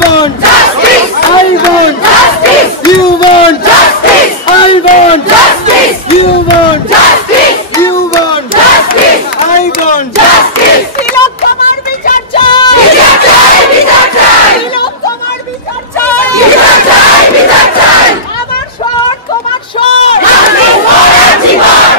want justice. I want justice. You want justice. I want justice. You want justice. You want justice. I want justice. তিলক তোমার বিচার চাই। বিচার চাই, বিচার চাই। তিলক তোমার বিচার চাই। বিচার চাই, বিচার চাই। আমার স্বর তোমার স্বর। আমি মরার জীবন।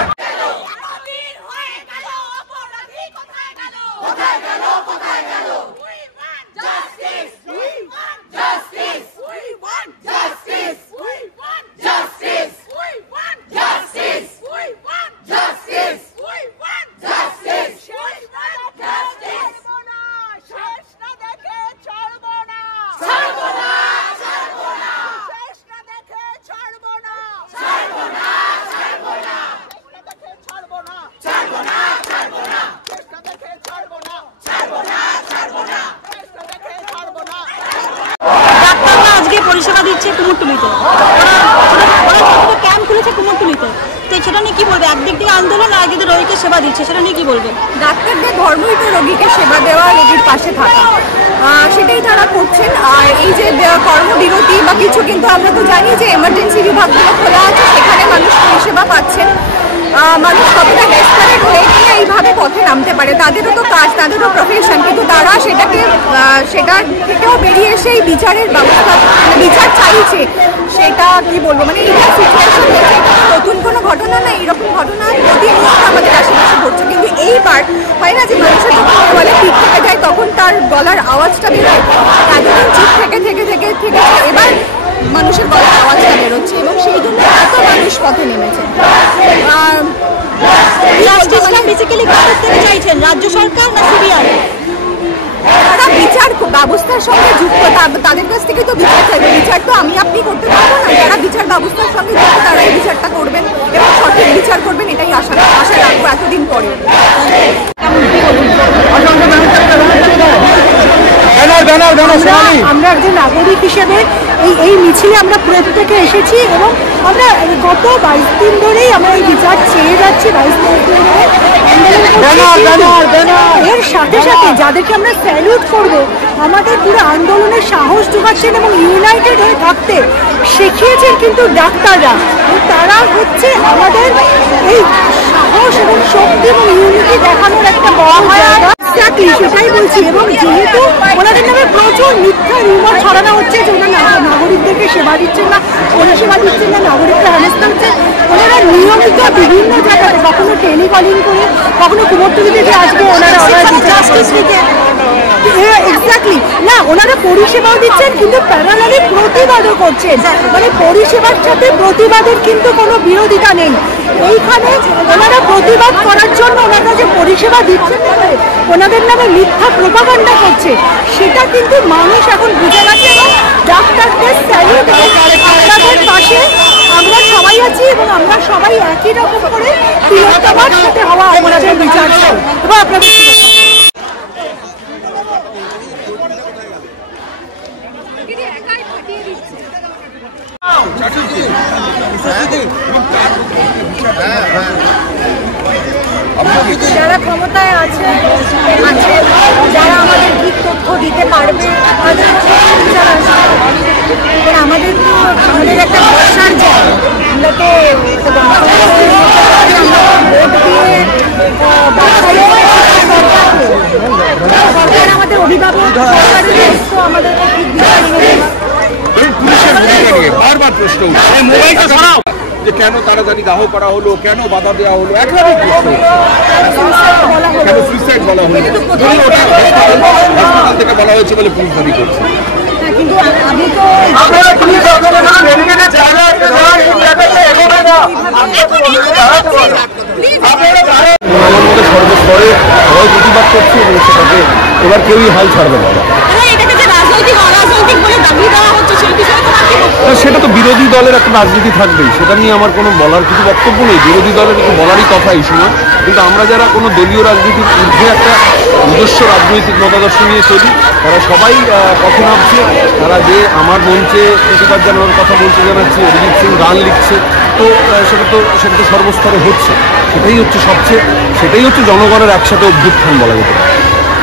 অধীর হয়ে গেল অপরাধী কোথায় গেল? কোথায় গেল? কোথায় গেল? We want justice. We want justice. We want justice. We want justice. We want justice. We want justice. We want justice. শেষ না দেখে ছাড়বো না। শেষ না দেখে ছাড়বো না। ছাড়বো না, ছাড়বো না। শেষ না দেখে ছাড়বো না। ছাড়বো না, ছাড়বো না। শেষ না দেখে ছাড়বো না। ছাড়বো না, ছাড়বো না। শেষ না দেখে ছাড়বো না। ছাড়বো না, ছাড়বো না। শেষ না দেখে ছাড়বো না। ডাক্তাররা আজকে পরিষেবা দিচ্ছে কুমোরটুলিতে, ওরা ছোট ক্যাম্প খুলেছে কুমোরটুলিতে, তো সেটা নিয়ে কি বলবে? একদিক থেকে আন্দোলন আর একদিকে রোগীকে সেবা দিচ্ছে, সেটা নিয়ে কি বলবে? ডাক্তারদের ধর্মই তো রোগীকে সেবা দেওয়া, রোগীর পাশে থাকা, সেটাই তারা করছেন। আর এই যে কর্মবিরতি বা কিছু, কিন্তু আমরা তো জানি যে এমার্জেন্সি বিভাগগুলো খোলা আছে, সেখানে মানুষ পরিষেবা পাচ্ছেন। মানুষ কতটা ডেসপারেট হয়ে গেলে এইভাবে পথে নামতে পারে? তাদেরও তো কাজ, তাদেরও প্রফেশন, কিন্তু তারা সেটার থেকেও বেরিয়ে এসে এই বিচারের ব্যবস্থা, বিচার চাইছে। সেটা কি বলবো, মানে এটা সিচুয়েশন হচ্ছে, নতুন কোনো ঘটনা না, এইরকম ঘটনা প্রতিনিয়ত আমাদের আশেপাশে ঘটছে। কিন্তু এইবার হয় না যে মানুষের যখন বলে পিঠ থেকে যায়, তখন তার গলার আওয়াজটা বেরোয়। এতদিন চুপ থেকে থেকে থেকে থেকে এবার মানুষের গলার আওয়াজটা বেরোচ্ছে, এবং সেই জন্য এত মানুষ পথে নেমেছে। বেসিক্যালি কাদের থেকে চাইছেন, রাজ্য সরকার না সিবিআই? তারা বিচার ব্যবস্থার সঙ্গে যুক্ত, তাদের কাছ থেকে তো বিচার চাইবে। বিচার তো আমি আপনি করতে পারবো না, যারা বিচার ব্যবস্থার সঙ্গে যুক্ত তারাই বিচারটা করবেন এবং সঠিক বিচার করবেন, এটাই আশা রাখবো এতদিন পরে। আমরা একজন নাগরিক হিসেবে এই মিছিলে আমরা প্রত্যেকে এসেছি, এবং আমরা গত 22 দিন ধরেই আমরা এই বিচার চেয়ে যাচ্ছি। 22 দিন ধরে এর সাথে সাথে যাদেরকে আমরা স্যালুট করব, আমাদের পুরো আন্দোলনের সাহস যোগাচ্ছেন এবং ইউনাইটেড হয়ে থাকতে শিখিয়েছেন কিন্তু ডাক্তাররা। তারা হচ্ছে আমাদের এই সাহস এবং শক্তি এবং ইউনিটি দেখানোর একটা বড় জায়গা। সেটাই বলছি, এবং যেহেতু ওনাদের নামে প্রচুর মিথ্যা রিউমার ছড়ানো হচ্ছে যে ওনারা নাগরিকদেরকে সেবা দিচ্ছেন না, পরিষেবা দিচ্ছেন না, নাগরিকরা হেনস্থা হচ্ছে, ওনারা নিয়মিত বিভিন্ন জায়গাতে কখনো টেলিকলিং করে, কখনো কুমোরটুলিতে যে আসবে ওনারা জাস্টিস নিতে, এক্স্যাক্টলি না, ওনারা পরিষেবাও দিচ্ছেন কিন্তু প্যারালালি প্রতিবাদও করছেন। মানে পরিষেবার সাথে প্রতিবাদের কিন্তু কোনো বিরোধিতা নেই। এইখানে ওনারা প্রতিবাদ করার জন্য ওনারা যে পরিষেবা দিচ্ছেন, ওনাদের নামে মিথ্যা প্রোপাগান্ডা করছে, সেটা কিন্তু মানুষ এখন বুঝে গেছে। এবং ডাক্তারদের স্যালুট, এবং আপনাদের পাশে আমরা সবাই আছি, এবং আমরা সবাই একই রকম করে তিলোত্তমার সাথে হওয়া আপনাদের বিচার চাই এবং আপনাদের যারা ক্ষমতায় আছে, যারা আমাদের ঠিক তথ্য দিতে পারবে, আমাদের একটা ভরসার যায়। আমরা তো সরকার আমাদের অভিভাবক, আমাদেরকে ঠিক বারবার প্রশ্ন যে কেন তাড়াতাড়ি দাহ করা হলো, কেন বাধা দেওয়া হলো, একভাবে প্রশ্ন, কেন সুইসাইড বলা হলো, হাসপাতাল থেকে বলা হয়েছে বলে পুলিশ দাবি করছে। কিন্তু আমি তো আমার মধ্যে সর্বস্তরে সবাই প্রতিবাদ করছে এবং সেটাকে এবার কেউই হাল ছাড়বে না। সেটা তো বিরোধী দলের একটা রাজনীতি থাকবেই, সেটা নিয়ে আমার কোনো বলার কিছু বক্তব্য নেই। বিরোধী দলের একটু বলারই কথা এই সময়, কিন্তু আমরা যারা কোনো দলীয় রাজনীতির ঊর্ধ্বে একটা নিজস্ব রাজনৈতিক মতাদর্শ নিয়ে চলি, তারা সবাই পথে নামছে। তারা যে আমার মঞ্চে প্রতিবাদ জানানোর কথা মঞ্চে জানাচ্ছে, অরিজিৎ সিং গান লিখছে, তো সেটা তো সর্বস্তরে হচ্ছে। সেটাই হচ্ছে জনগণের একসাথে অভ্যুত্থান বলা যেতে পারে।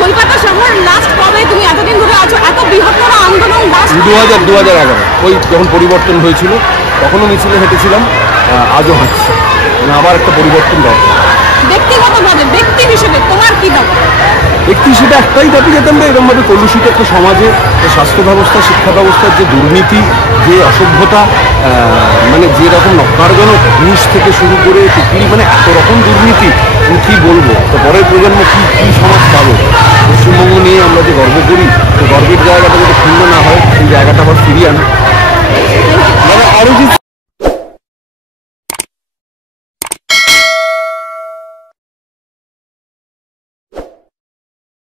কলকাতা শহর লাস্ট কবে, তুমি এতদিন ধরে আছো, এত বৃহত্তর আন্দোলন 2011 ওই যখন পরিবর্তন হয়েছিল তখনও মিছিলে হেঁটেছিলাম, আজও হাঁটছি, মানে আবার একটা পরিবর্তন দরকার। ব্যক্তিগতভাবে ব্যক্তি হিসেবে তোমার কি দাবি? ব্যক্তি হিসেবে একটাই দাবি, যাতে আমরা এরকমভাবে কলুষিত একটা সমাজে স্বাস্থ্য ব্যবস্থা, শিক্ষা ব্যবস্থার যে দুর্নীতি, যে অসভ্যতা, মানে যেরকম নকারজনক ঘুষ থেকে শুরু করে টিকিরি, মানে এত রকম দুর্নীতি, আমি কী বলবো। তো পরের প্রজন্ম কী সমাজ পাবে? পশ্চিমবঙ্গ নিয়ে আমরা যে গর্ব করি, তো গর্বের জায়গাটা যাতে ক্ষুণ্ণ না হয়, সেই জায়গাটা আবার ফিরিয়ে আনে।